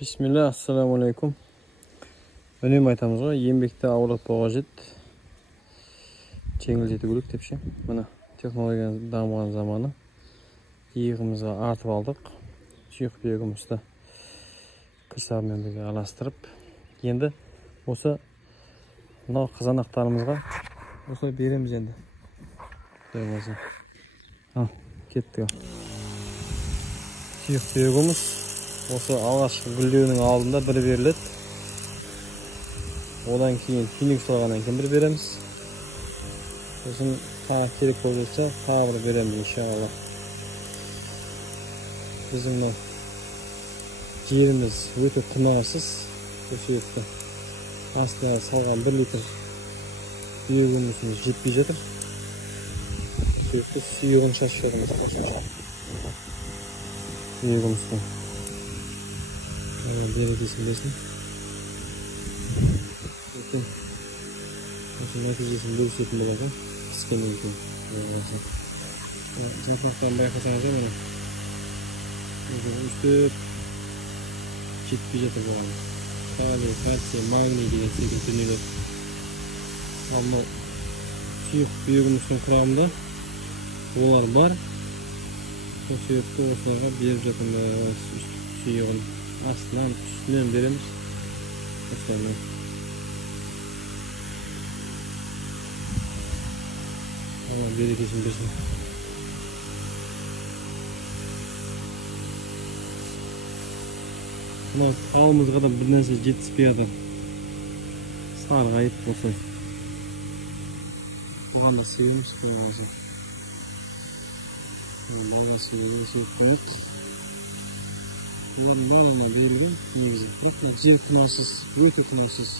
Bismillah, assalamu alaikum. Önüm aytamızға еңбекті ауыратпауға жет. Жеңілдету керек депші. Мына технологияның дамыған заманы. Иығымызға артып алдық. Сүйек бүйегімізді қисабымен бірге аластырып. Енді осы мынау қызанақтарымызға осылай береміз енді. Құдай болса. Ал, кеттік. Сүйек бүйегіміз осы алғашқы гүлдеуінің алдында бір беріледі. Одан кейін түйнек салғаннан кейін бір береміз. Сосын тағы керек болып жатса тағы бір береміз иншалла. Біздің жеріміз өте құнарсыз. Осы етті астына салған 1 литр бүйегіміз жетпей жатыр. Сөйтті сүйегін шашып жатырмыз қосымша. Бүйегіміздің берекесін берсін. Осы нәтижесін бөлісетін болады. Піскеннен кейін. Жапырақтан байқасаңыз міне. Үстіп жетпей жатыр бұған. Калий, кальций, магний деген секілді дүниелер. Ал мынау сүйек бүйегіміздің құрамында олар бар. Сол себепті осыларға беріп жатырмыз сүйегін. Астынан үстінен береміз. Осылармен. Allah berekesini versin. Mына қалымызға да бір нәрсе жетіспей жатыр. Сарғайып осылай. Бұған да себеміз қойғанымызға. Малға себеп қоймайды. Бұлардың барлығына берілген негізі. Бірақ жер құнарсыз, өте құнарсыз.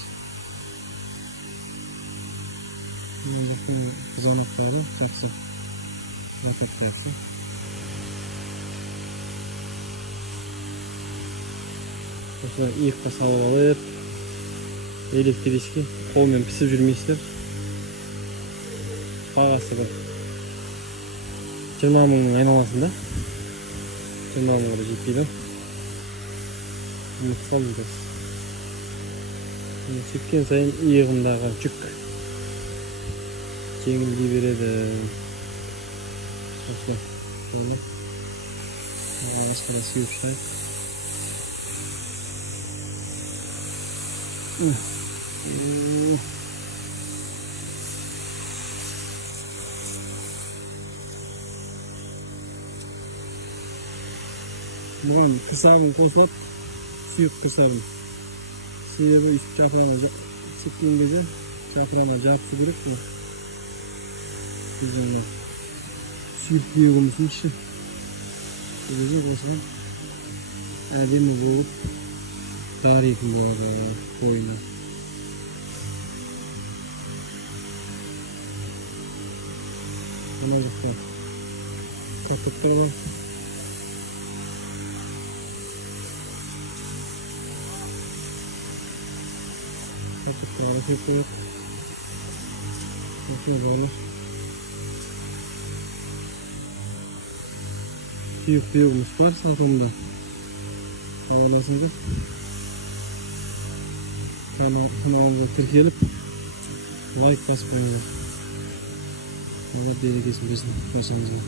Қызанақтары жақсы. Өте жақсы. Осылай иыққа салып алып, электрический қолмен пісіп жүрмейсіздер. Бағасы бар. 20 мыңның айналасында. 20 мыңға жетпейді. Үміт салдыңыз. Сөйткен сайын иығымдағы жүк жеңілдей береді. Осылай. Şöyle. Eskiden suyup şahit. Бұған қысабын қосылап, сүйіп қысабын. Себебі үст жапырағына сепкен кезде жапырағына жапсы керек қой. Біздің сүйіп бүйегіміздің іші. Бұл қосылған әдемі болып тарихын болады қойына. Мына жақта картоптар бар. Картоптар көп болады. Осылай барлық. Сүйек бүйегіміз бар сатылымда. Хабарласыңыздар. Каналымызға тіркеліп, лайк басып қойыңыздар. Берекесін берсін.